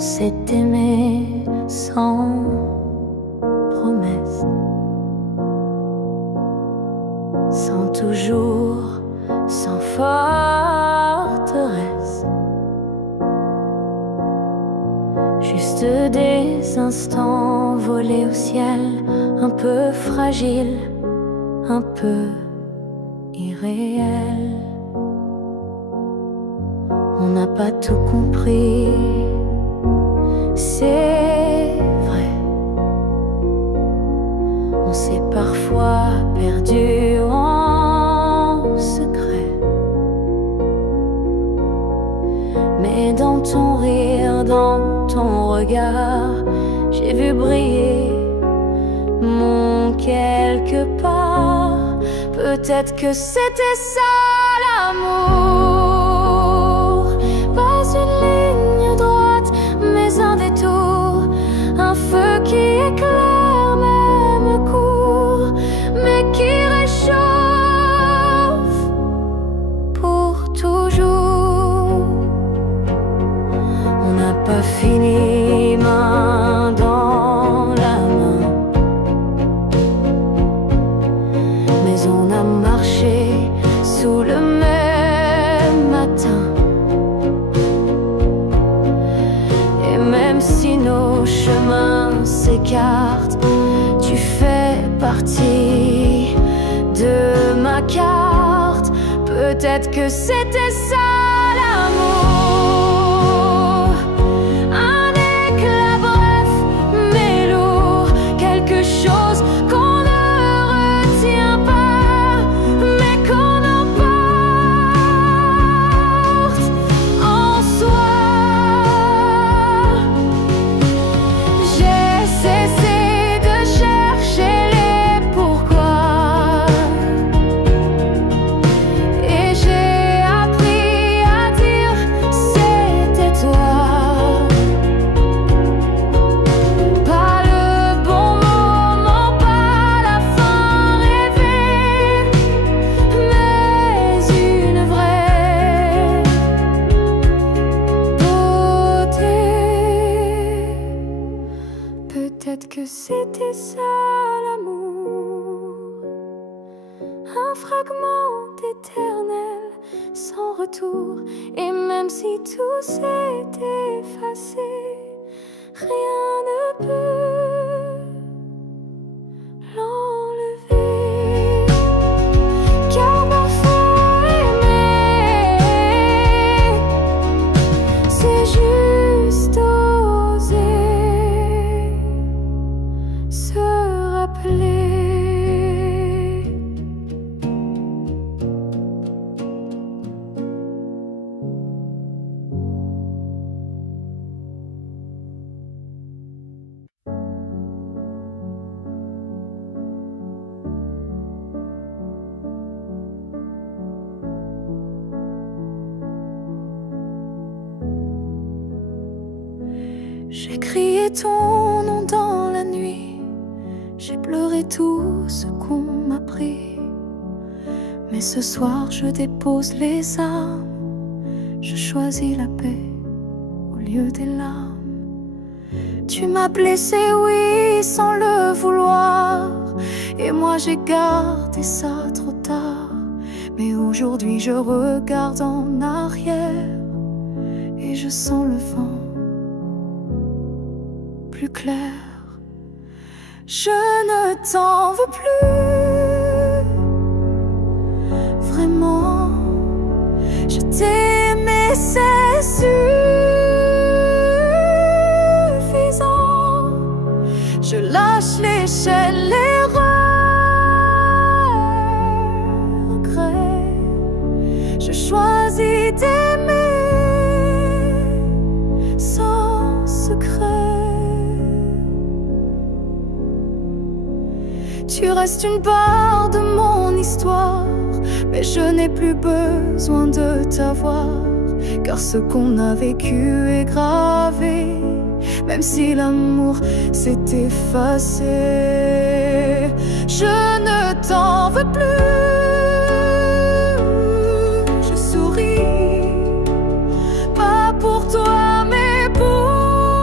s'est aimé sans promesse, sans toujours, sans forteresse, juste des instants volés au ciel, un peu fragiles, un peu irréels. On n'a pas tout compris, c'est vrai. On s'est parfois perdu en secret. Mais dans ton rire, dans ton regard, j'ai vu briller mon quelque part. Peut-être que c'était ça l'amour. Pas une ligne droite, mais un détour, un feu qui éclaire même court, mais qui réchauffe pour toujours. On n'a pas fini main dans la main, mais on a marché sous le même matin. Et même si nos chemins s'écartent, tu fais partie de ma carte. Peut-être que c'était ça l'amour. Un éclat bref mais lourd, quelque chose qu'on ne retient pas, mais qu'on emporte en soi. J'ai cessé de chercher les pourquoi, et j'ai appris à dire c'était toi. Pas le bon moment, pas la fin rêvée, mais une vraie beauté. Peut-être que c'était ça l'amour, un fragment éternel sans retour. Et même si tout s'est effacé, rien ne peut l'enlever. Car parfois aimer, c'est juste oser se rappeler. J'ai crié ton nom dans la nuit, j'ai pleuré tout ce qu'on m'a pris. Mais ce soir je dépose les armes, je choisis la paix au lieu des larmes. Tu m'as blessé, oui, sans le vouloir, et moi j'ai gardé ça trop tard. Mais aujourd'hui je regarde en arrière et je sens le vent plus clair. Je ne t'en veux plus, vraiment. Je t'ai aimé, c'est suffisant. Je lâche l'échelle, les regrets. Je choisis d'aimer sans secret. Tu restes une part de mon histoire, mais je n'ai plus besoin de t'avoir, car ce qu'on a vécu est gravé, même si l'amour s'est effacé. Je ne t'en veux plus, je souris, pas pour toi mais pour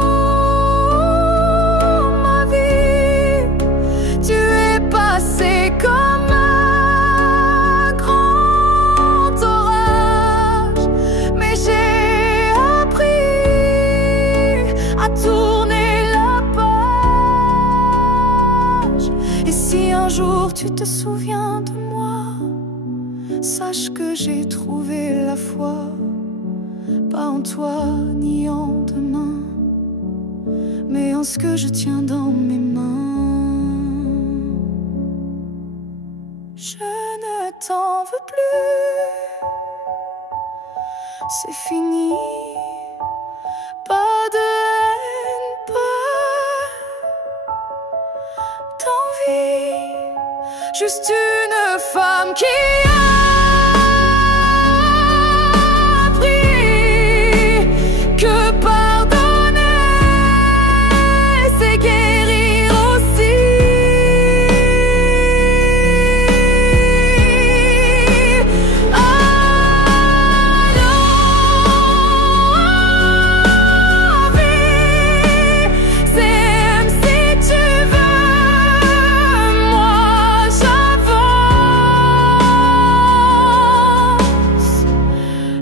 Sache que j'ai trouvé la foi, pas en toi ni en demain, mais en ce que je tiens dans mes mains. Je ne t'en veux plus, c'est fini. Pas de haine, pas d'envie, juste une femme qui a appris que pardonner, c'est guérir aussi.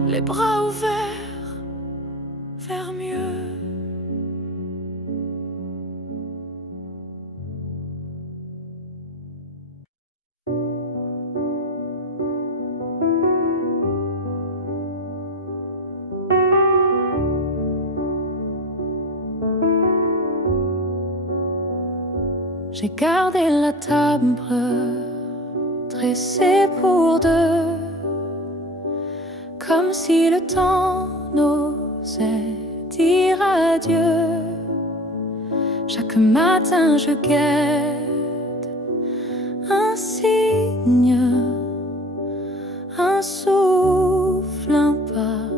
Les bras ouverts vers mieux. J'ai gardé la table dressée pour deux, comme si le temps n'osait dire adieu. Chaque matin je guette un signe, un souffle, un pas,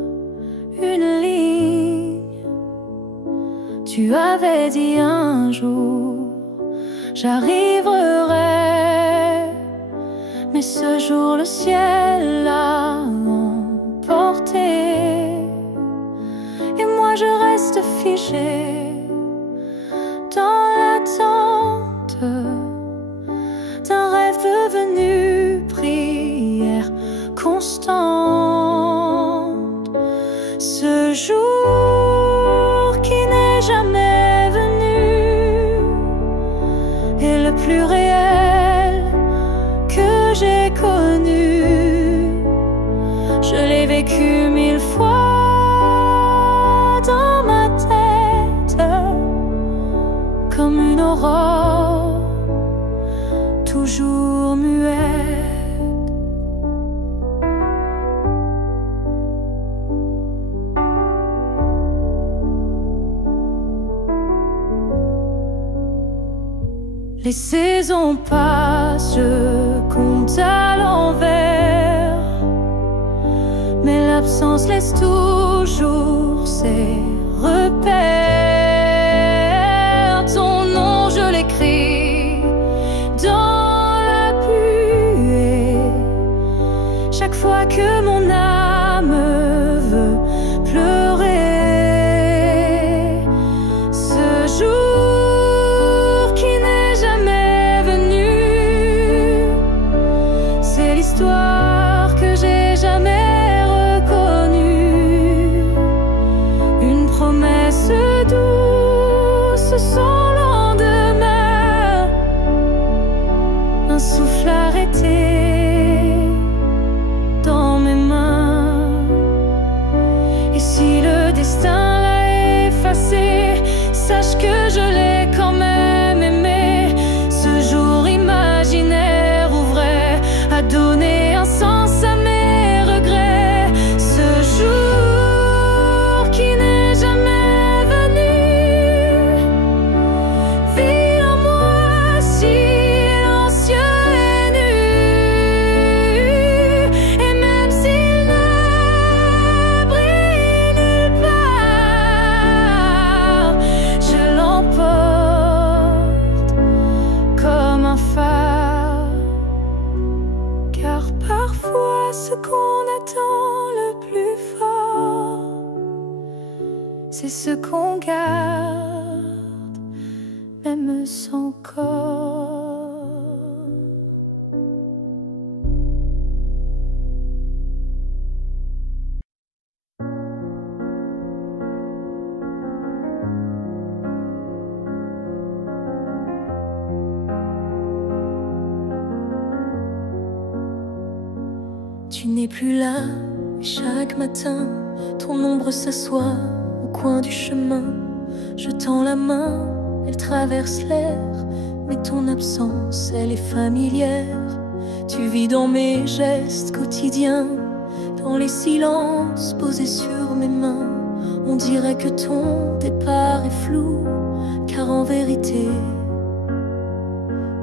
une ligne. Tu avais dit un jour j'arriverai, mais ce jour le ciel l'a emporté, et moi je reste figée dans l'attente d'un rêve devenu prière constante. Ce jour qui n'est jamais venu est le plus réel que j'ai connu. Je l'ai vécu 1000 fois dans ma tête, comme une aurore toujours muette. Les saisons passent, je compte à l'envers, mais l'absence laisse toujours ses repères. Ton nom je l'écris dans la buée, chaque fois que mon âme veut pleurer. Ce jour qui n'est jamais venu, c'est l'histoire que j'ai jamais reconnue. Une promesse douce sans lendemain, un souffle arrêté dans mes mains. Et si le destin l'a effacé, sache que je l'ai quand même aimé. Ce jour imaginaire ou vrai a donné un sens à mes regrets. Ce jour qui n'est jamais venu vit en moi silencieux et nu. Et même s'il ne brille nulle part, je l'emporte comme un phare. Car parfois ce qu'on attend le plus fort, c'est ce qu'on garde même sans corps. Tu n'es plus là, mais chaque matin, ton ombre s'assoit au coin du chemin. Je tends la main, elle traverse l'air, mais ton absence, elle est familière. Tu vis dans mes gestes quotidiens, dans les silences posés sur mes mains. On dirait que ton départ est flou, car en vérité,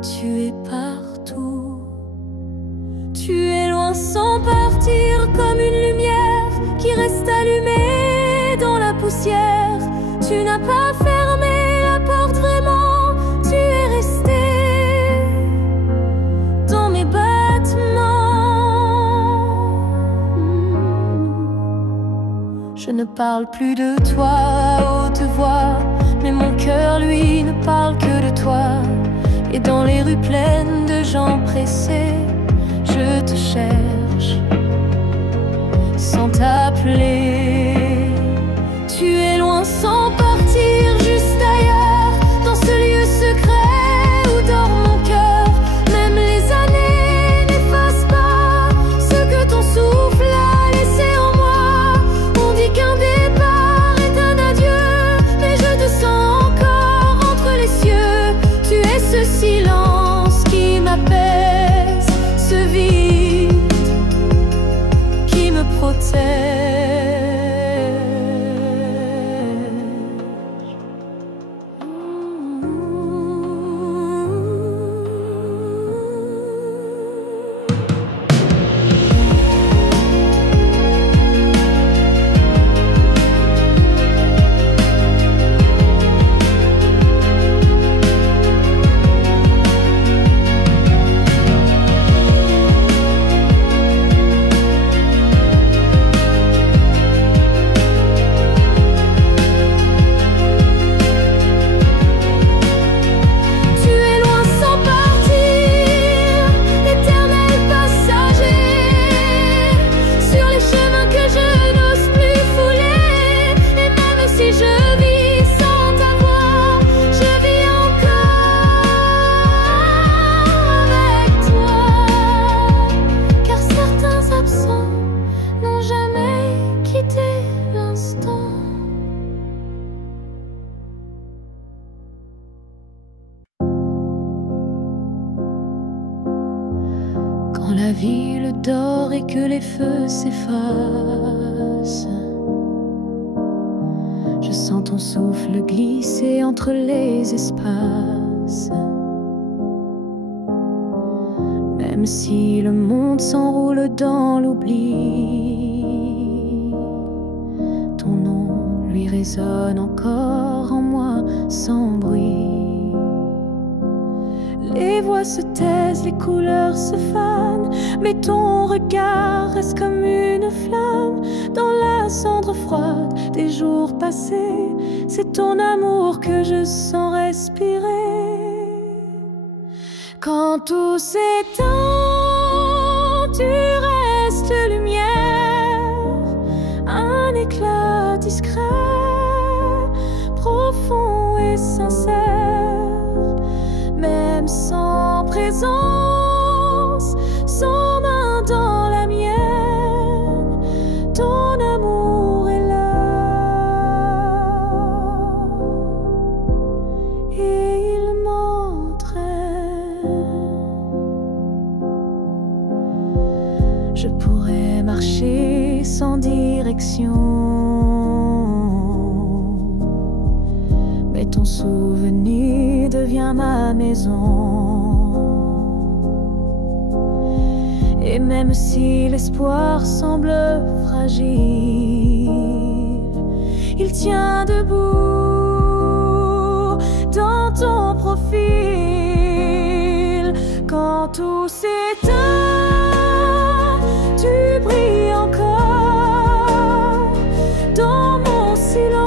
tu es partout. Tu es loin sans partir, comme une lumière qui reste allumée dans la poussière. Tu n'as pas fermé la porte vraiment, tu es resté dans mes battements. Je ne parle plus de toi à haute voix, mais mon cœur lui ne parle que de toi. Et dans les rues pleines de gens pressés, je te cherche sans t'appeler. Tu es loin sans partir, juste ailleurs, dans ce lieu secret où dort mon cœur. Même les années n'effacent pas ce que ton souffle a laissé en moi. On dit qu'un départ est un adieu, mais je te sens encore entre les cieux. Tu es ce silence qui m'apaise, ce vide qui me protège. Quand la ville dort et que les feux s'effacent, je sens ton souffle glisser entre les espaces. Même si le monde s'enroule dans l'oubli, ton nom lui résonne encore en moi sans bruit. Les voix se taisent, les couleurs se fanent, mais ton regard reste comme une flamme dans la cendre froide des jours passés. C'est ton amour que je sens respirer. Quand tout s'éteint, tu restes lumière, un éclat discret, profond et sincère. Même sans présence, sans main dans la mienne, ton amour est là et il m'entraîne. Je pourrais marcher sans direction, mais ton souvenir devient ma maison. Et même si l'espoir semble fragile, il tient debout dans ton profil. Quand tout s'éteint, tu brilles encore dans mon silence,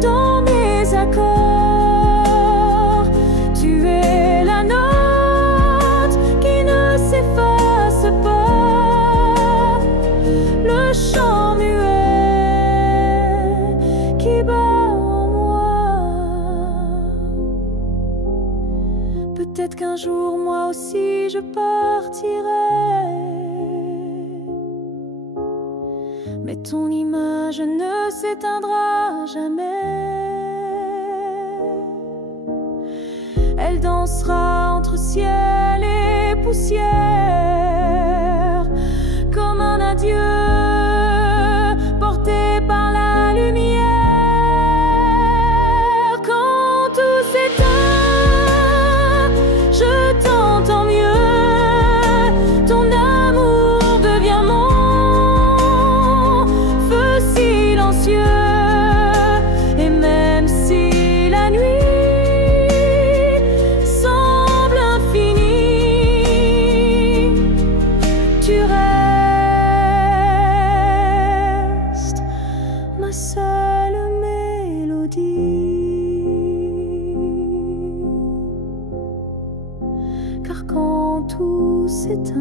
dans mes accords. Tu es la note qui ne s'efface pas, le chant muet qui bat en moi. Peut-être qu'un jour moi je partirai. Mais ton image ne s'éteindra jamais. Elle dansera entre ciel et poussière, comme un adieu porté par la lumière. Quand tout s'éteint, je t'entends mieux. Ton amour devient mon feu silencieux. Et même si la nuit semble infinie, tu restes ma seule mélodie. Car quand tout s'éteint,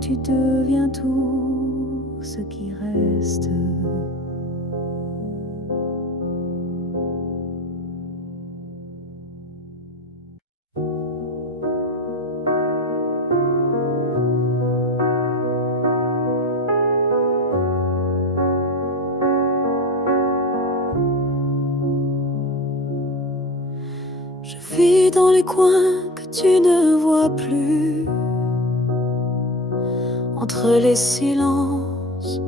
tu deviens tout ce qui reste. Je vis dans les coins que tu ne vois plus, entre les silences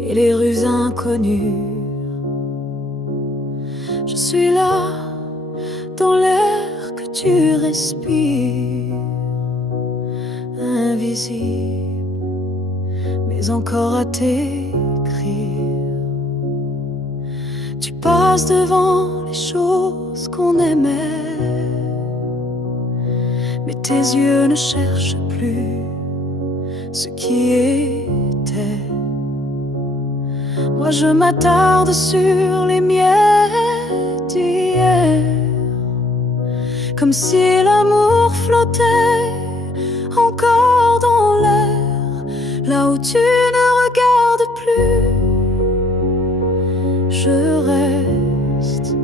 et les rues inconnues. Je suis là, dans l'air que tu respires, invisible, mais encore à t'écrire. Tu passes devant les choses qu'on aimait, mais tes yeux ne cherchent plus ce qui était. Moi je m'attarde sur les miettes d'hier, comme si l'amour flottait encore dans l'air, là où tu ne regardes plus. Je reste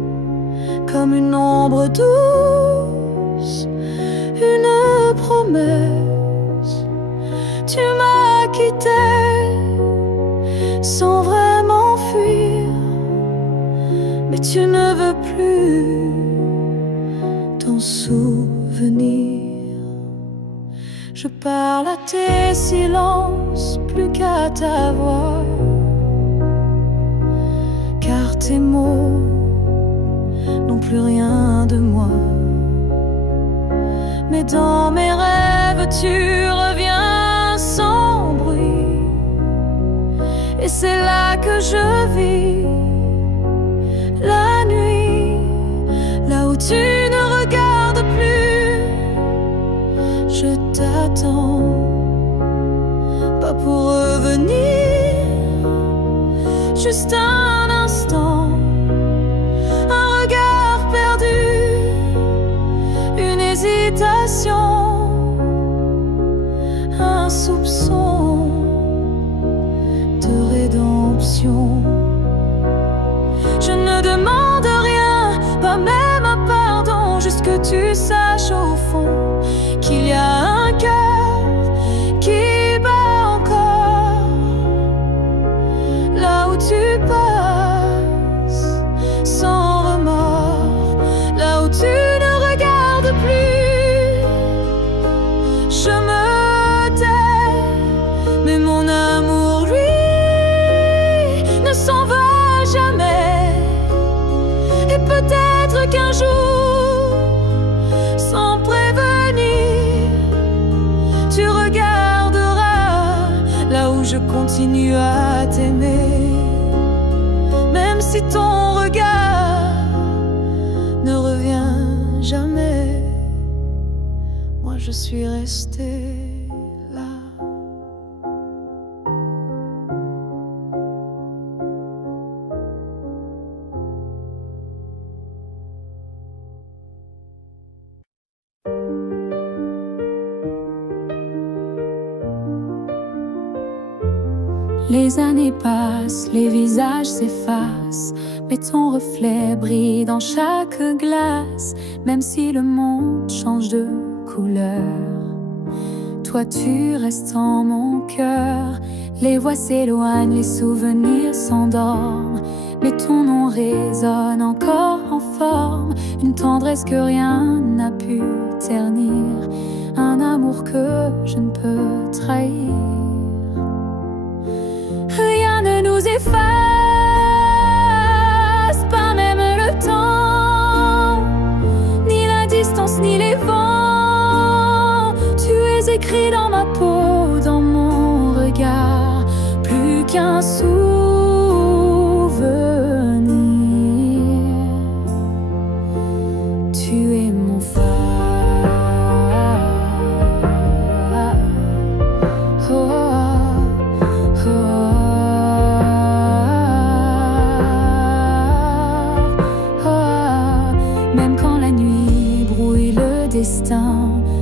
comme une ombre douce, une promesse. Tu m'as quitté sans vraiment fuir, mais tu ne veux plus t'en souvenir. Je parle à tes silences plus qu'à ta voix, car tes mots n'ont plus rien de moi. Mais dans mes rêves tu reviens sans bruit, et c'est là que je vis la nuit, là où tu ne regardes plus. Je t'attends, pas pour revenir, juste un instant, un regard perdu, une hésitation, un soupçon de rédemption. Je ne demande rien, pas même un pardon, juste que tu saches au fond qu'il y a un cœur qui bat encore, là où tu passes sans remords, là où tu ne regardes plus. Je me tais, mais mon amour, lui, ne s'en va jamais. Et peut-être qu'un jour, sans prévenir, tu regarderas là où je continue à t'aimer. Même si ton regard ne revient jamais, moi je suis restée là. Les années passent, les visages s'effacent, mais ton reflet brille dans chaque glace. Même si le monde change de couleur, toi tu restes en mon cœur. Les voix s'éloignent, les souvenirs s'endorment, mais ton nom résonne encore en forme. Une tendresse que rien n'a pu ternir, un amour que je ne peux trahir. Rien ne nous efface, pas même le temps, ni la distance, ni les vents. Tu es écrit dans ma peau, dans mon regard, plus qu'un souvenir. Tu es mon phare.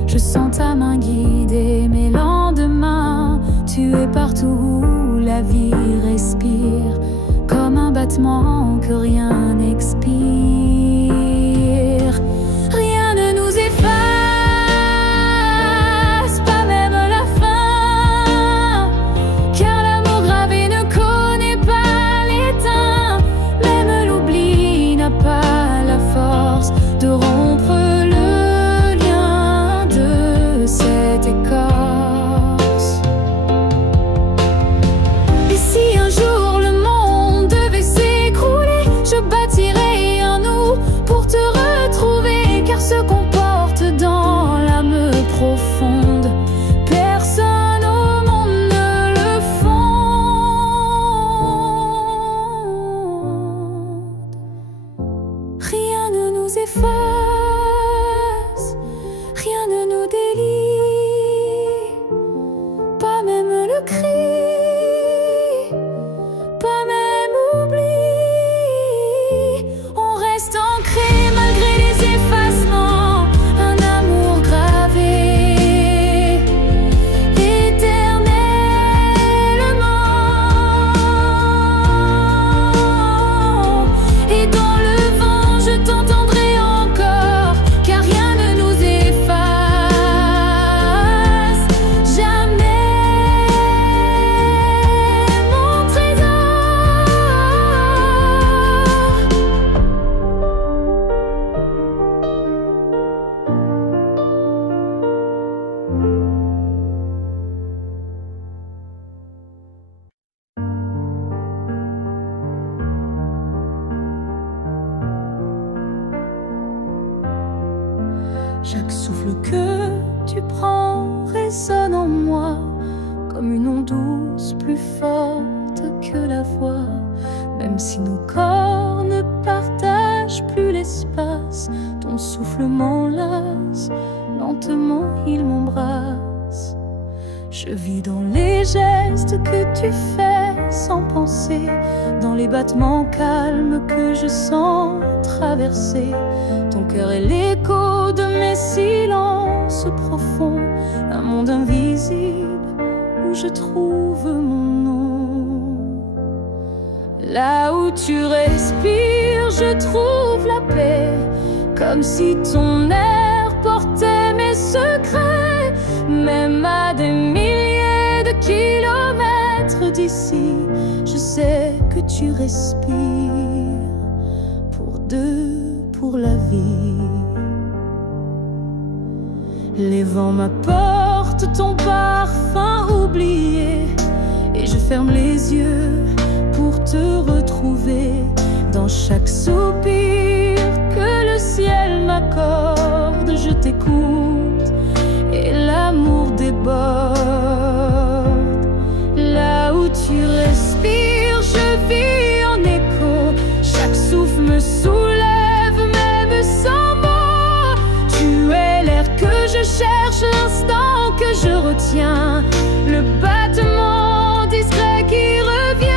Je sens ta main guider mes lendemains. Tu es partout où la vie respire, comme un battement que rien n'expire. Rien ne nous efface, pas même la fin, car l'amour gravé ne connaît pas l'étain. Même l'oubli n'a pas la force de rompre cette écorce. Et si un jour le monde devait s'écrouler, je bâtirai un nous pour te retrouver. Car ce qu'on porte dans l'âme profonde, personne au monde ne le fonde. Rien ne nous efface, rien ne nous délie, pas même le cri, pas même oubli. On reste ancré malgré les effacements, un amour gravé éternellement. Et dans le vent je t'entendrai encore, car rien ne nous efface. Chaque souffle que tu prends résonne en moi comme une onde douce, plus forte que la voix. Même si nos corps ne partagent plus l'espace, ton souffle m'enlace, lentement il m'embrasse. Je vis dans les gestes que tu fais sans penser, dans les battements calmes que je sens traverser. Ton cœur est l'écho de mes silences profonds, un monde invisible où je trouve mon nom. Là où tu respires, je trouve la paix, comme si ton air portait mes secrets. Même à des milliers de kilomètres d'ici, je sais que tu respires pour deux, pour la vie. Les vents m'apportent ton parfum oublié, et je ferme les yeux pour te retrouver. Dans chaque soupir que le ciel m'accorde, je t'écoute et l'amour déborde. Là où tu respires, je vis en écho. Chaque souffle me soulève, même sans mots. Tu es l'air que je cherche, l'instant que je retiens, le battement discret qui revient.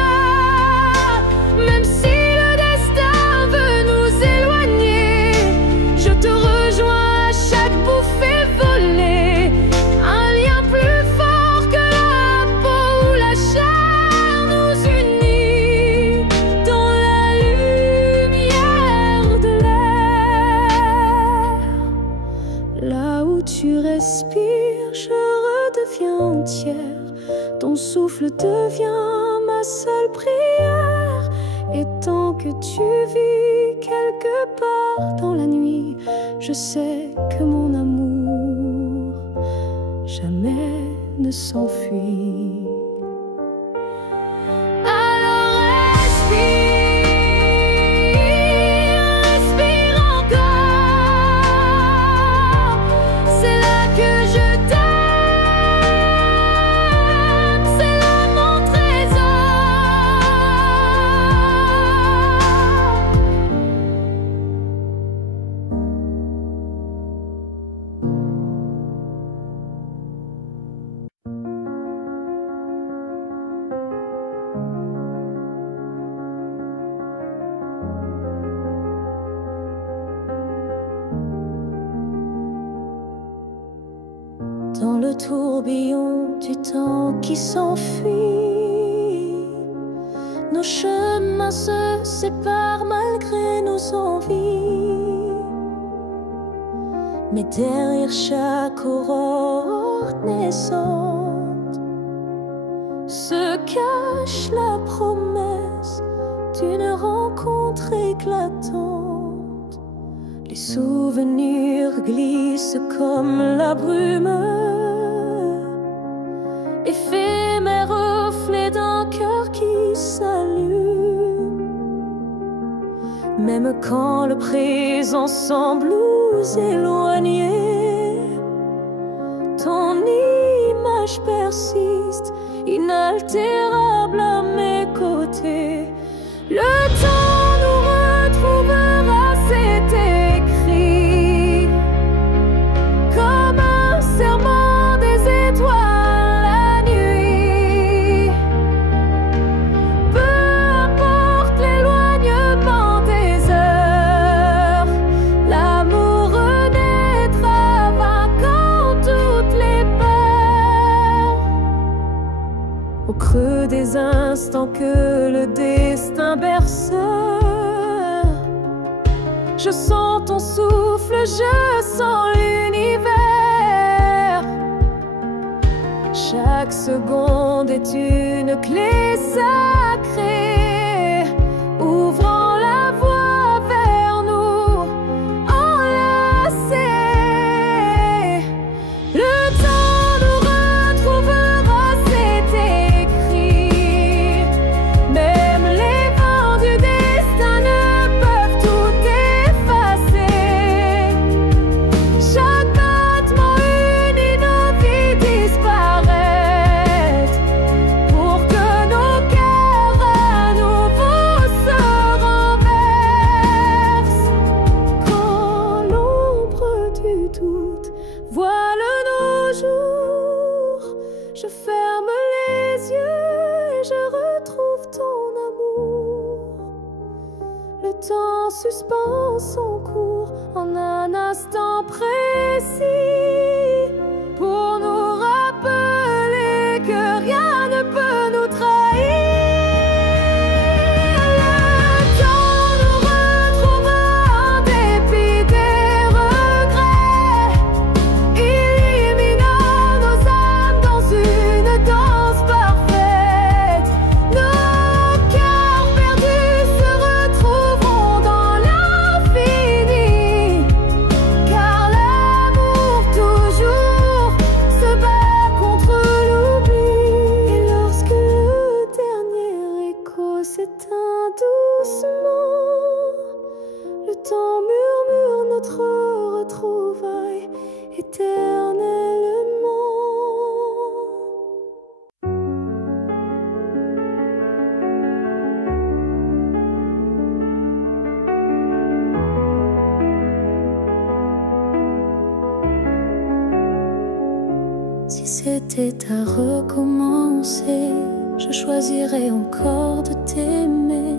Même si le destin veut nous éloigner, je te rejoins à chaque bouffée volée. Un lien plus fort que la peau ou la chair Là où tu respires, je redeviens entière. Ton souffle devient ma seule prière. Et tant que tu vis quelque part dans la nuit, je sais que mon amour jamais ne s'enfuit. Dans le tourbillon du temps qui s'enfuit, nos chemins se séparent malgré nos envies. Mais derrière chaque aurore naissante se cache la promesse d'une rencontre éclatante. Les souvenirs glissent comme la brume, éphémère reflet d'un cœur qui s'allume. Même quand le présent semble nous éloigner, ton image persiste, inaltérable à mes côtés. Le temps nous retrouvera, c'est écrit, comme un serment des étoiles la nuit. Peu importe l'éloignement des heures, l'amour renaîtra vainquant toutes les peurs. Au creux des instants que le destin berce, je sens ton souffle, je sens l'univers. Chaque seconde est une clé sacrée, ouvrant la voie vers nous, enlacés. Le temps nous retrouvera, c'est écrit. Même les vents du destin ne peuvent tout effacer. Chaque battement unit nos vies disparaître, pour que nos cœurs à nouveau se renversent. Quand l'ombre du doute voile nos jours, je ferme les yeux et je retrouve ton amour. Le temps suspend son cours en un instant précis, pour nous rappeler que rien ne peut nous trahir. Le temps nous retrouvera en dépit des regrets, illuminant nos âmes dans une danse parfaite. Nos cœurs perdus se retrouveront dans l'infini, car l'amour toujours se bat contre l'oubli. Et lorsque le dernier écho s'éteint doucement, le temps murmure notre retrouvaille éternellement. Si c'était à recommencer, je choisirais encore de t'aimer.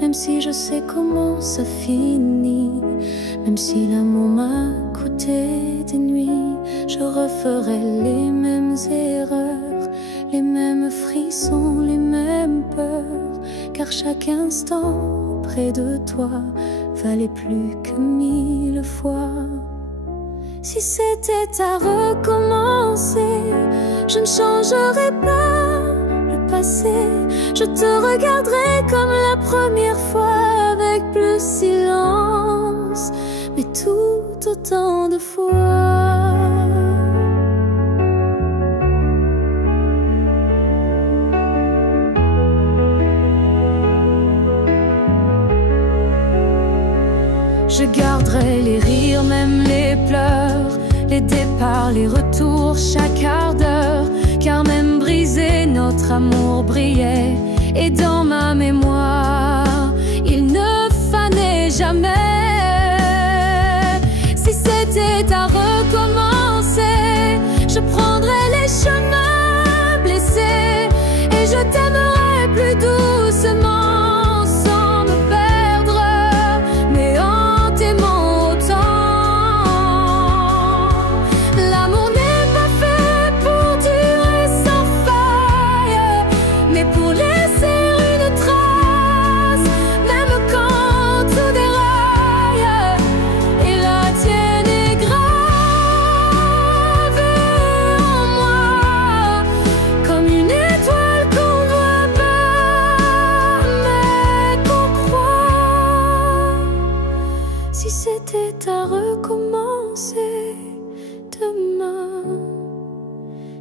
Même si je sais comment ça finit, même si l'amour m'a coûté des nuits, je referais les mêmes erreurs, les mêmes frissons, les mêmes peurs, car chaque instant près de toi valait plus que 1000 fois. Si c'était à recommencer, je ne changerais pas le passé. Je te regarderai comme la première fois, avec plus silence, mais tout autant de fois. Je garderai les rires, même les pleurs, les départs, les retours, chaque quart d'heure. Car même brisé, notre amour brillait. Et dans ma mémoire, il ne fanait jamais. Si c'était à recommencer, je prendrais les chemins blessés. Et je t'aimerais plus doucement.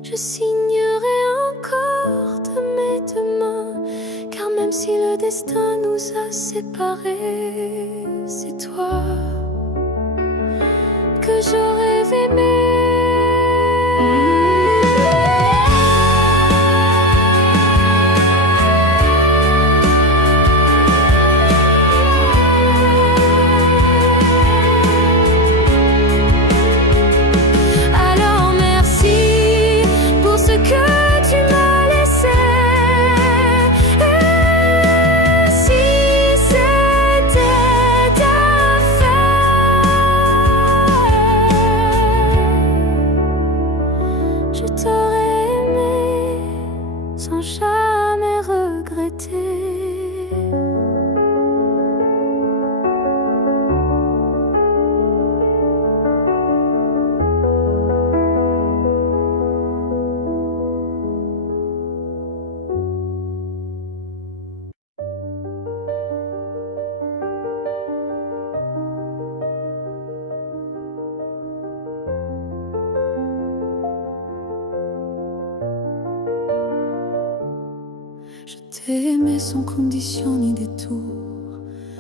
Je signerai encore de mes deux mains, car même si le destin nous a séparés, c'est toi que j'aurais aimé. Je t'ai aimé sans condition ni détour,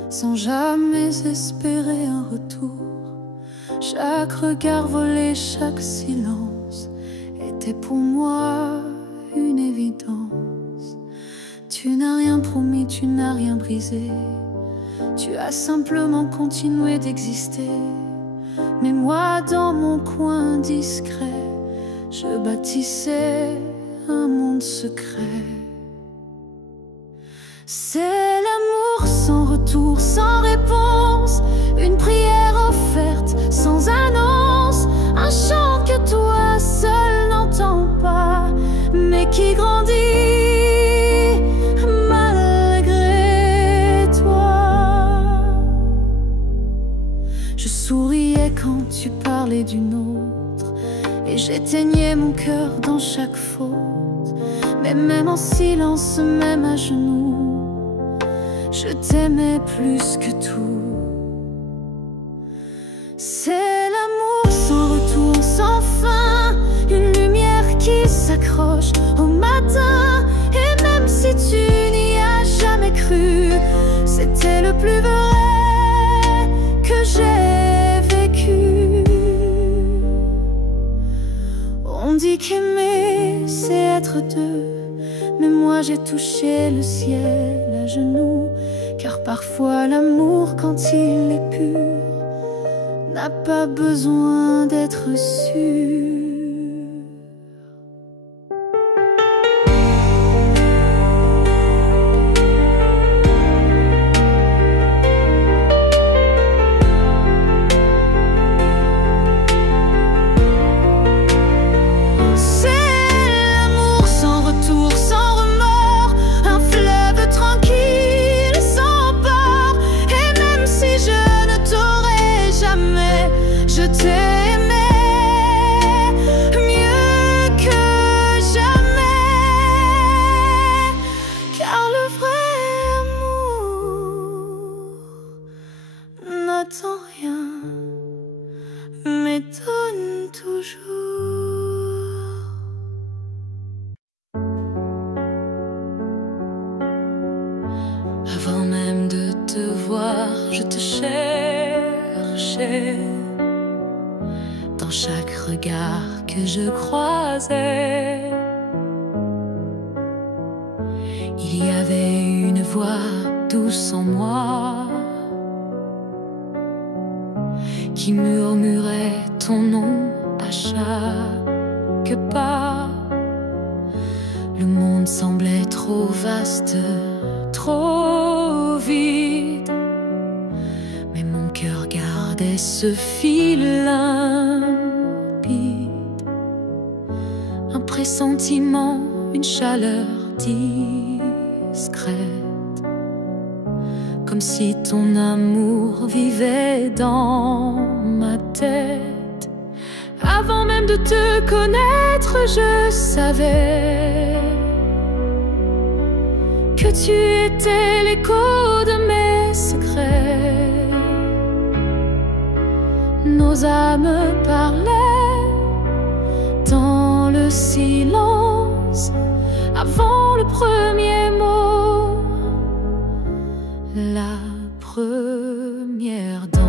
sans jamais espérer un retour. Chaque regard volé, chaque silence était pour moi une évidence. Tu n'as rien promis, tu n'as rien brisé, tu as simplement continué d'exister. Mais moi, dans mon coin discret, je bâtissais un monde secret. C'est l'amour sans retour, sans réponse, une prière offerte sans annonce, un chant que toi seul n'entends pas, mais qui grandit malgré toi. Je souriais quand tu parlais d'une autre, et j'éteignais mon cœur dans chaque faute. Mais même en silence, même à genoux, je t'aimais plus que tout. C'est l'amour sans retour, sans fin, une lumière qui s'accroche au matin. Et même si tu n'y as jamais cru, c'était le plus vrai que j'ai vécu. On dit qu'aimer, c'est être deux, mais moi j'ai touché le ciel à genoux. Car parfois l'amour, quand il est pur, n'a pas besoin d'être sûr. Je t'ai aimé je te cherchais. Dans chaque regard que je croisais, il y avait une voix douce en moi qui murmurait ton nom à chaque pas. Le monde semblait trop vaste, trop vide, mais mon cœur gardait ce fil limpide. Un pressentiment, une chaleur discrète, comme si ton amour vivait dans ma tête. Avant même de te connaître, je savais que tu étais l'écho de mes secrets. Nos âmes parlaient dans le silence avant le premier mot, la première danse.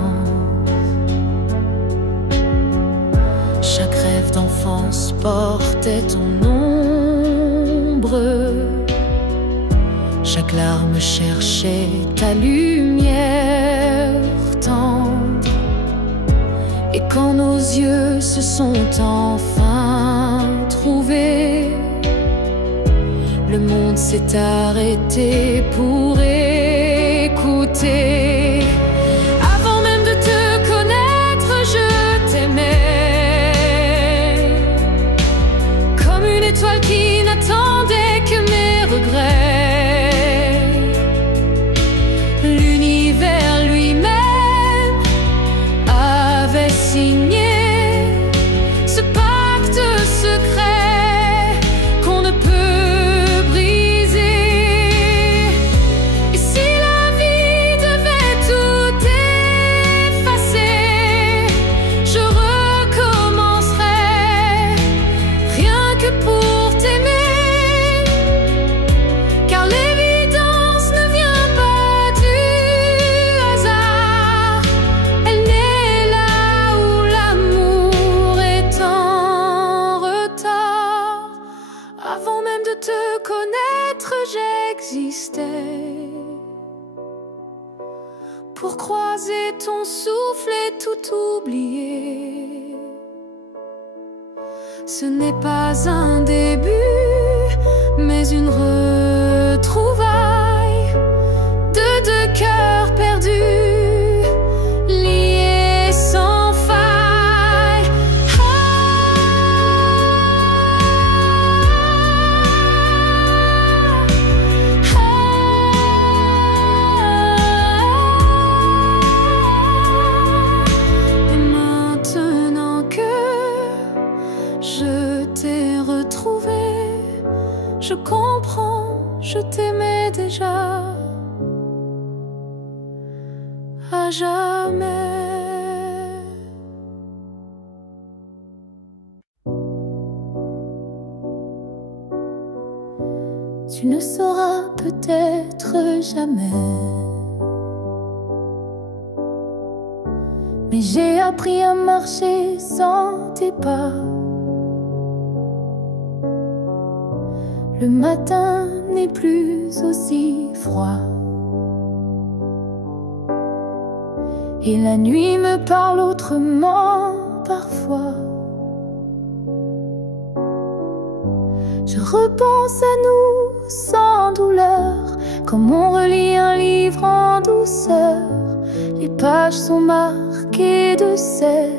Chaque rêve d'enfance portait ton ombre, chaque larme cherchait ta lumière tendre. Et quand nos yeux se sont enfin trouvés, le monde s'est arrêté pour écouter. Avant même de te connaître, je t'aimais, comme une étoile qui n'attendait que mes regrets. L'univers lui-même avait signé ce pacte secret qu'on ne peut briser. Et si la vie devait tout effacer, je recommencerais rien que pour t'aimer. Car l'évidence ne vient pas du hasard, elle naît là où l'amour est en retard. Avant même de te connaître, j'existais pour croiser ton souffle et tout oublier. Ce n'est pas un début, mais une retrouvaille de deux cœurs perdus, liés sans faille. Et maintenant que je t'ai retrouvé, je comprends, je t'aimais déjà à jamais. Tu ne sauras peut-être jamais, mais j'ai appris à marcher sans tes pas. Le matin n'est plus aussi froid et la nuit me parle autrement parfois. Je repense à nous sans douleur, comme on relit un livre en douceur. Les pages sont marquées de sel,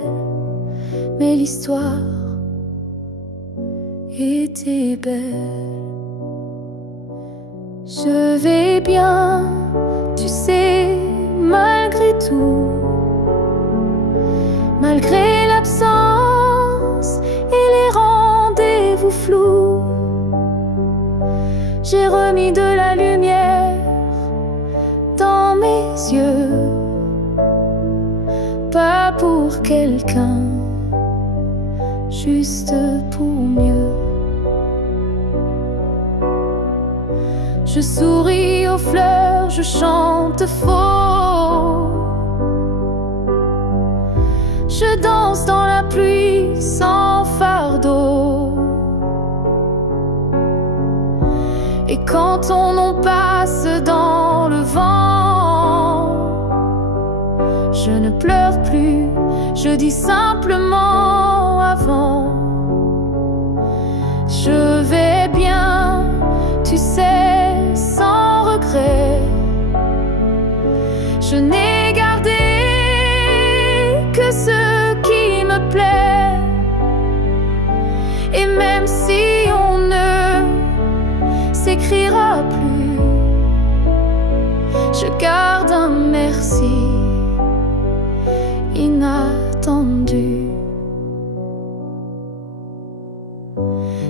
mais l'histoire était belle. Je vais bien, tu sais, malgré tout, malgré l'absence et les rendez-vous flous. J'ai remis de la lumière dans mes yeux, pas pour quelqu'un, juste pour mieux. Je souris aux fleurs, je chante faux, je danse dans la pluie sans fardeau. Et quand ton nom passe dans le vent, je ne pleure plus, je dis simplement avant. Je vais bien, tu sais, sans regret. Je n'ai gardé que ce qui me plaît. Et même si on ne s'écrira plus, je garde un merci inattendu.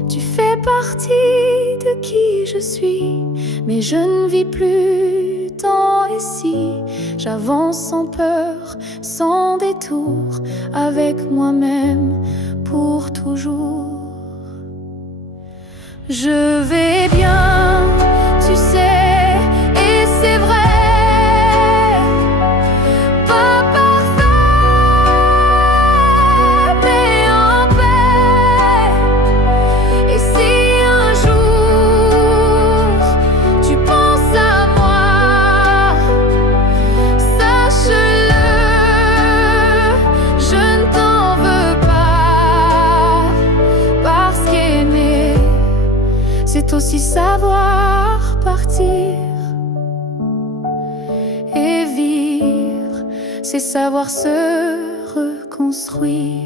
Tu fais partie de qui je suis, mais je ne vis plus tant ici. J'avance sans peur, sans détour, avec moi-même pour toujours. Je vais bien, tu sais, et c'est vrai. Pas parfait, mais en paix. Et si un jour tu penses à moi, sache-le, je ne t'en veux pas. Parce qu'aimer, c'est aussi savoir partir. Et vivre, c'est savoir se reconstruire.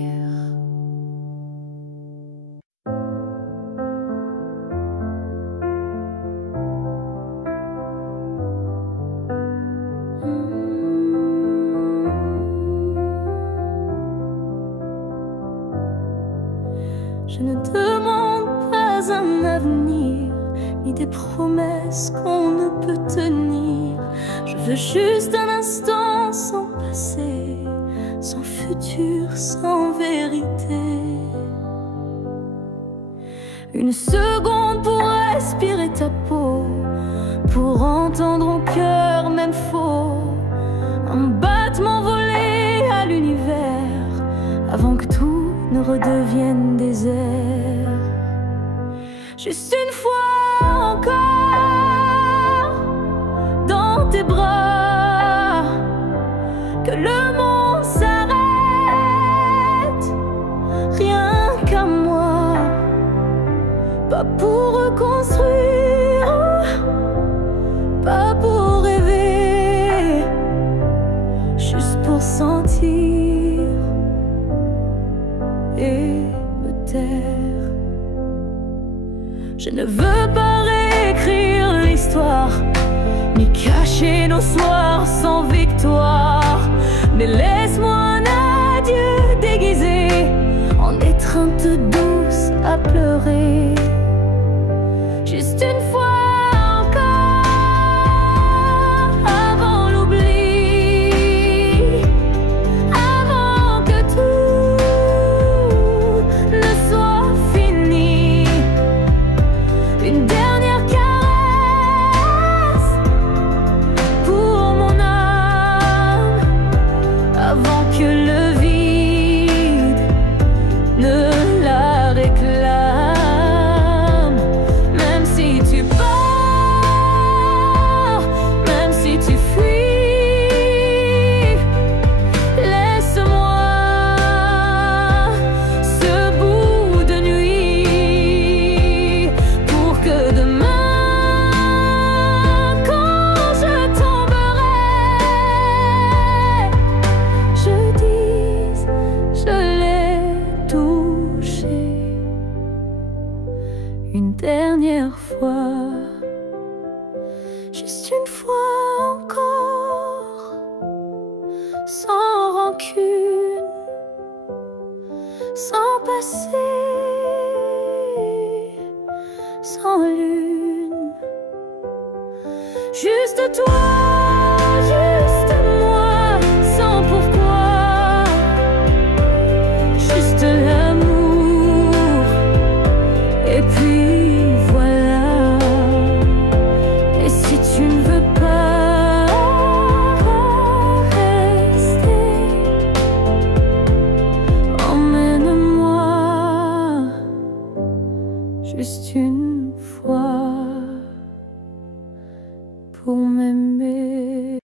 Je ne demande pas un avenir, ni des promesses qu'on ne peut tenir. Je veux juste un instant sans passé, sans futur, sans vérité. Une seconde pour respirer ta peau, pour entendre au cœur même faux, un battement volé à l'univers, avant que tout ne redevienne désert. Juste une fois encore dans tes bras, que le monde s'arrête, rien qu'à moi. Pas pour reconstruire, pas pour rêver, juste pour sentir et me taire. Je ne veux pas réécrire l'histoire, ni cacher nos soirs sans victoire, mais laisse-moi un adieu déguisé en étreinte douce à pleurer. Juste une fois encore avant l'oubli, avant que tout ne soit fini. Une dernière caresse pour mon âme, avant que le vide ne la réclame. Même si tu pars, même si tu fuis, laisse-moi ce bout de nuit pour que demain, quand je tomberai, je dise je l'ai touché une dernière fois. Juste une fois encore, sans rancune, sans passé, sans lune. Juste toi, juste moi, sans pourquoi, juste l'amour. Et puis voilà. Et si tu ne veux pas rester, juste une fois pour m'aimer.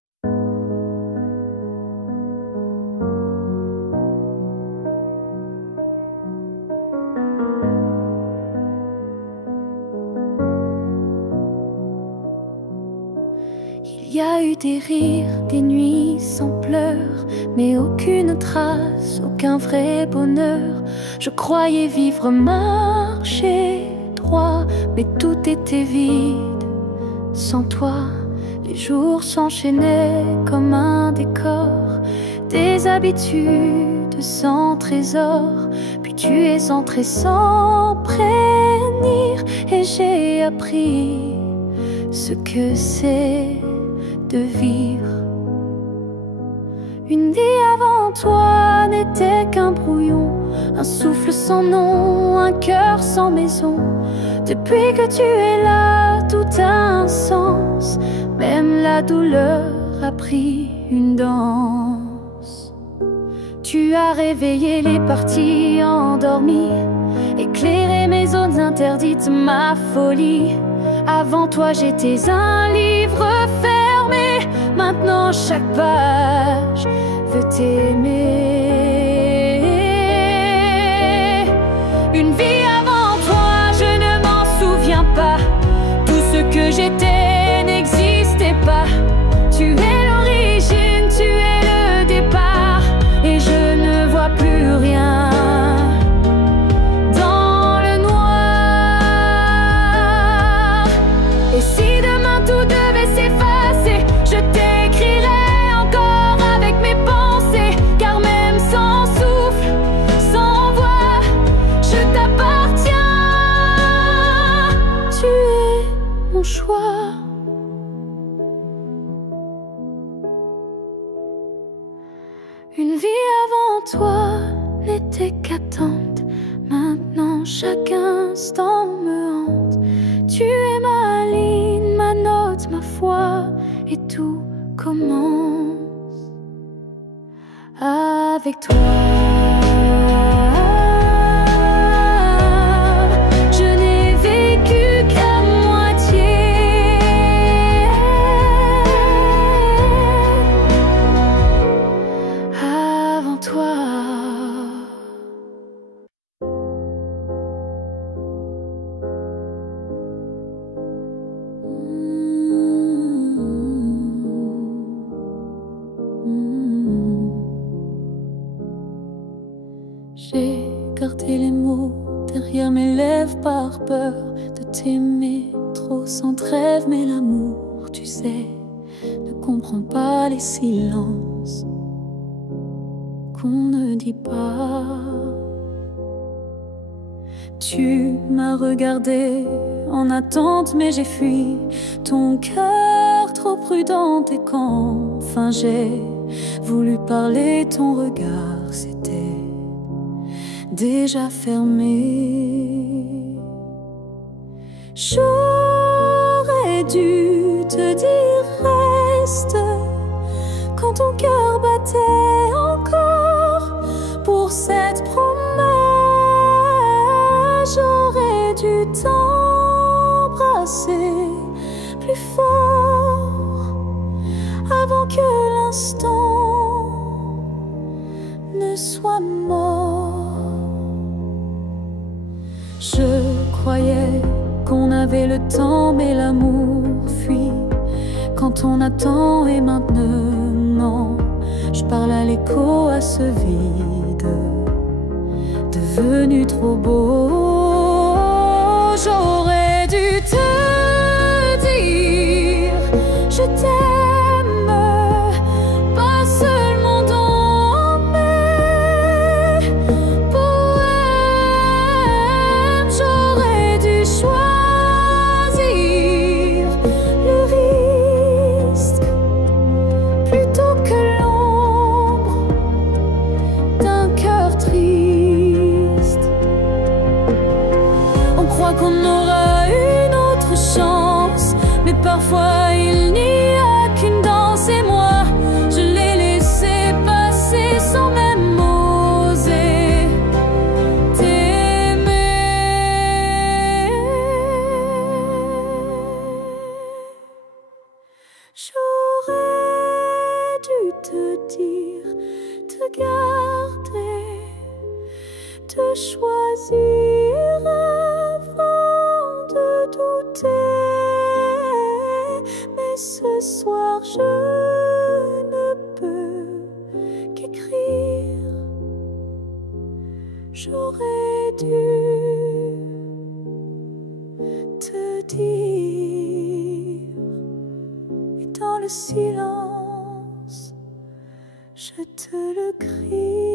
Il y a eu des rires, des nuits sans pleurs, mais aucune trace, aucun vrai bonheur. Je croyais vivre, marcher droit, mais tout était vide. Sans toi, les jours s'enchaînaient comme un décor, des habitudes sans trésor. Puis tu es entré sans prévenir, et j'ai appris ce que c'est de vivre. Une vie avant toi n'était qu'un brouillon, un souffle sans nom, un cœur sans maison. Depuis que tu es là, tout a un sens, même la douleur a pris une danse. Tu as réveillé les parties endormies, éclairé mes zones interdites, ma folie. Avant toi j'étais un livre fermé, maintenant chaque page veut t'aimer. Une vie avant toi, je ne m'en souviens pas. Tout ce que j'étais n'existait pas. Tu es l'origine, tu es le départ, et je ne vois plus rien dans le noir. Et si demain tout devait s'effacer, je t'écrirais encore avec mes pensées, car même sans souffle, sans voix, je t'appartiens. Tu es mon choix. Une vie avant toi n'était qu'attente, maintenant chaque instant me hante. Tu es ma ligne, ma note, ma foi, et tout commence avec toi. Je n'ai vécu qu'à moitié. Avant toi. J'ai gardé les mots derrière mes lèvres par peur de t'aimer trop sans trêve. Mais l'amour, tu sais, ne comprend pas les silences qu'on ne dit pas. Tu m'as regardé en attente, mais j'ai fui, ton cœur trop prudent. Et quand enfin j'ai voulu parler, ton regard s'était déjà fermé. J'aurais dû te dire reste quand ton cœur battait encore pour cette promesse. J'aurais dû t'embrasser plus fort avant que l'instant ne soit mort. Je croyais qu'on avait le temps, mais l'amour fuit quand on attend. Et maintenant, je parle à l'écho, à ce vide devenu trop beau. J'aurais dû te dire je t'aime, pas seulement dans mes poèmes. J'aurais dû choisir le risque plutôt que l'ombre d'un cœur triste. On croit qu'on aura une autre chance, mais parfois il n'y a qu'une danse. Et moi, je l'ai laissé passer sans même oser t'aimer. choisir avant de douter. Mais ce soir je ne peux qu'écrire. J'aurais dû te dire, et dans le silence je te le crie.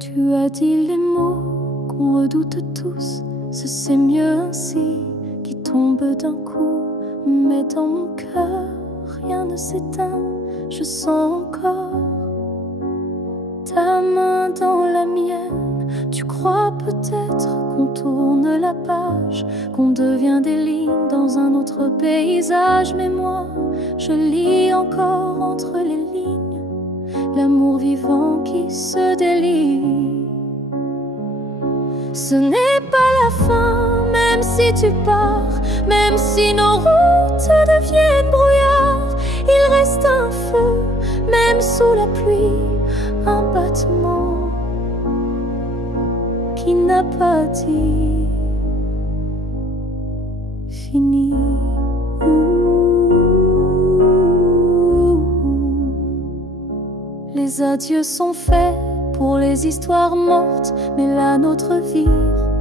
Tu as dit les mots qu'on redoute tous, c'est mieux ainsi, qui tombent d'un coup. Mais dans mon cœur, rien ne s'éteint, je sens encore ta main dans la mienne. Tu crois peut-être qu'on tourne la page, qu'on devient des lignes dans un autre paysage. Mais moi, je lis encore entre les lignes l'amour vivant qui se délie. Ce n'est pas la fin, même si tu pars, même si nos routes deviennent brouillard. Il reste un feu, même sous la pluie, un battement qui n'a pas dit fini. Les adieux sont faits pour les histoires mortes, mais la nôtre vie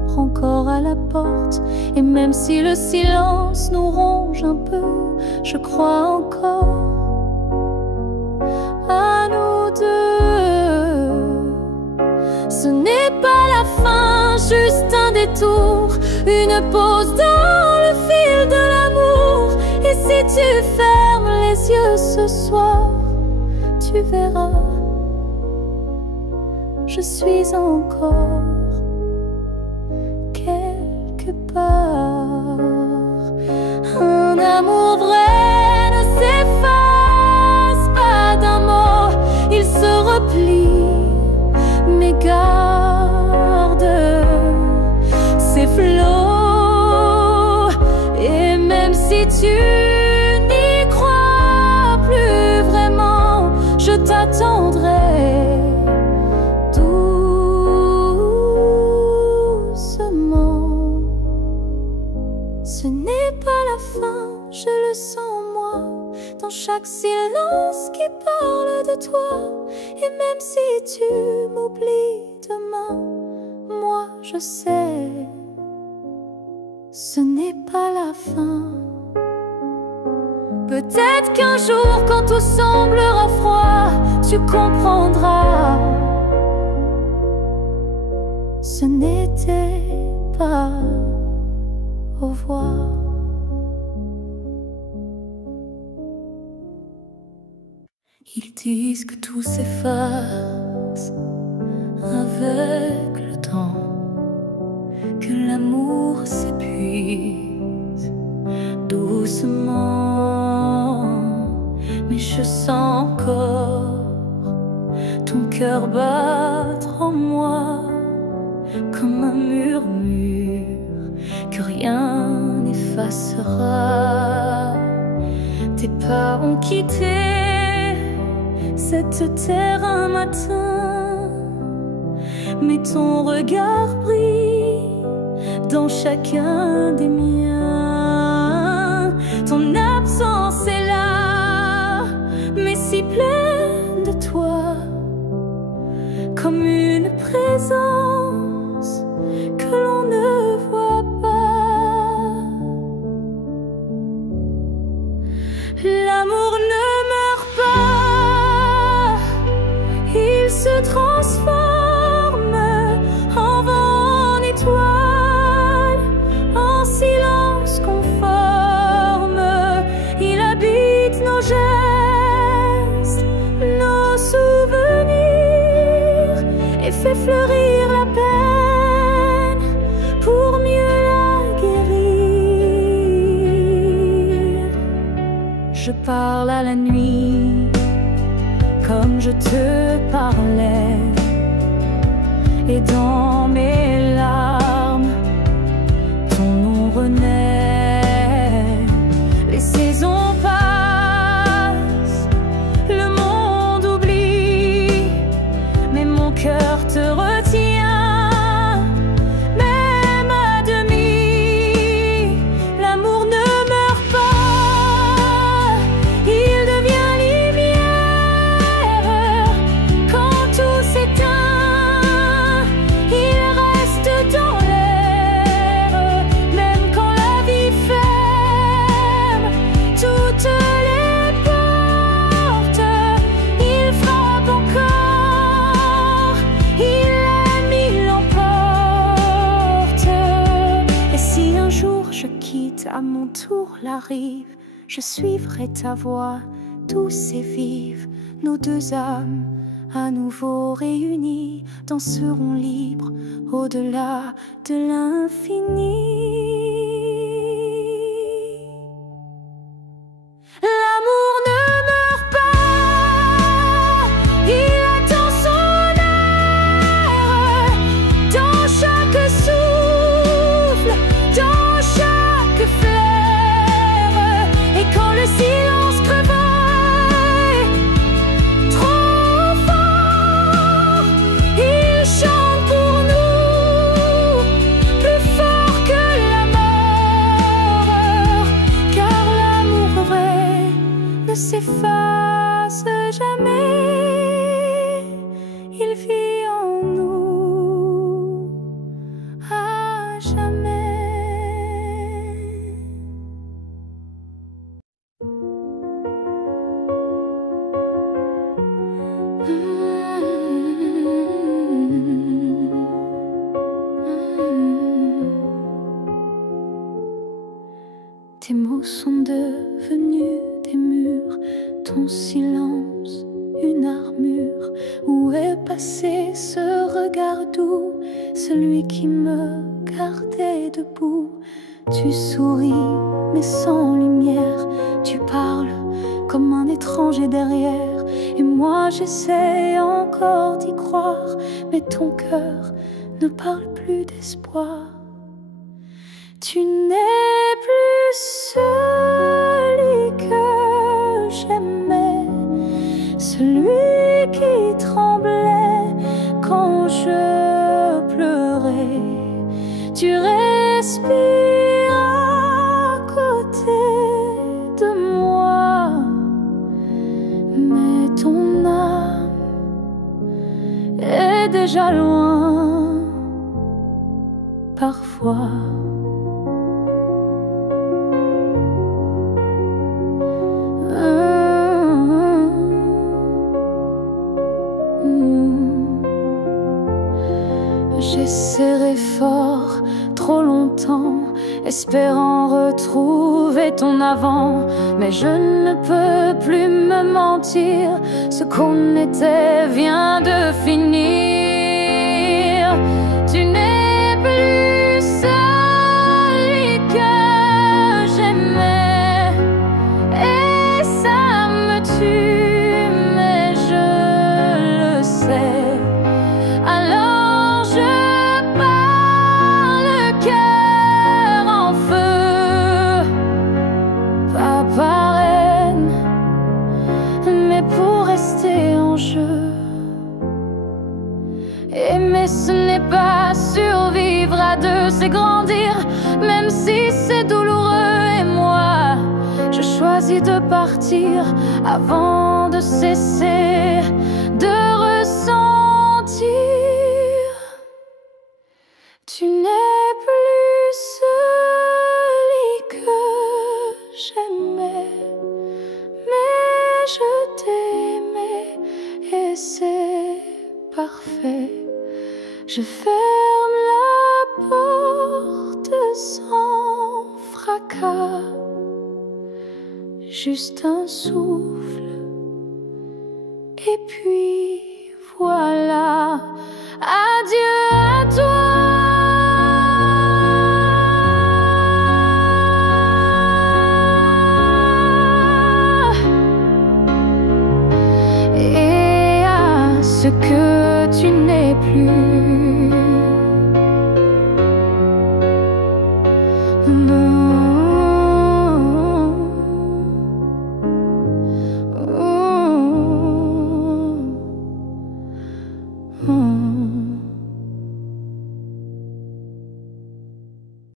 prend corps à la porte. Et même si le silence nous ronge un peu, je crois encore à nous deux. Ce n'est pas la fin, juste un détour, une pause dans le fil de l'amour. Et si tu fermes les yeux ce soir, tu verras, je suis encore quelque part. Un amour vrai ne s'efface pas d'un mot, il se replie, mais garde ses flots. Et même si tu n'y crois plus vraiment, je t'attendrai doucement. Ce n'est pas la fin, je le sens en moi, dans chaque silence qui parle de toi. Et même si tu m'oublies demain, moi je sais, ce n'est pas la fin. Peut-être qu'un jour, quand tout semblera froid, tu comprendras, ce n'était pas au revoir. Ils disent que tout s'efface avec le temps, que l'amour s'épuise doucement. Mais je sens encore ton cœur battre en moi comme un murmure que rien n'effacera. Tes pas ont quitté cette terre un matin, mais ton regard brille dans chacun des miens. Ton absence est là, mais si pleine de toi, comme une présence que l'on ne voit pas. L'amour ne meurt pas, il se transforme en vent, en étoile, en silence conforme. Il habite nos gestes, nos souvenirs, et fait fleurir la peine pour mieux la guérir. Je parle à la nuit comme je te parlais. Et dans mes larmes, ton nom renaît. Les saisons passent, le monde oublie, mais mon cœur te retient, même à demi. L'amour ne meurt pas, il devient lumière. Quand tout s'éteint, il reste dans l'air. Même quand la vie ferme toutes les portes, il frappe encore, il aime, il l'emporte. Et si un jour je quitte à mon tour la rive, je suivrai ta voix douce et vive. Nos deux âmes à nouveau réunies danseront libres au-delà de l'infini. L'amour ne meurt pas, il attend son heure. Dans chaque souffle, dans chaque fleur. Et quand le silence crevaille trop fort, il chante pour nous, plus fort que la mort. Car l'amour vrai ne s'efface jamais, il vit en nous à jamais. Tes mots sont devenus des murs, ton silence une armure. Où est passé ce regard doux, celui qui me gardait debout? Tu souris mais sans lumière, tu parles comme un étranger derrière. Et moi j'essaie encore d'y croire, mais ton cœur ne parle plus d'espoir. Tu n'es plus celui que j'aimais, celui qui tremblait quand je pleurais. Tu respires à côté de moi, mais ton âme est déjà loin parfois. J'ai serré fort trop longtemps, espérant retrouver ton avant. Mais je ne peux plus me mentir, ce qu'on était vient de finir. Tu n'es plus celui que j'aimais, et ça me tue, mais je le sais. Alors je pars le cœur en feu, pas par haine, mais pour rester en jeu. Aimer ce n'est pas survivre à deux, c'est grandir, même si c'est douloureux. Et moi, je choisis de partir avant de cesser de ressentir. Tu n'es plus celui que j'aimais, mais je t'aimais et c'est parfait. Je ferme la porte sans fracas, juste un souffle et puis voilà. Adieu.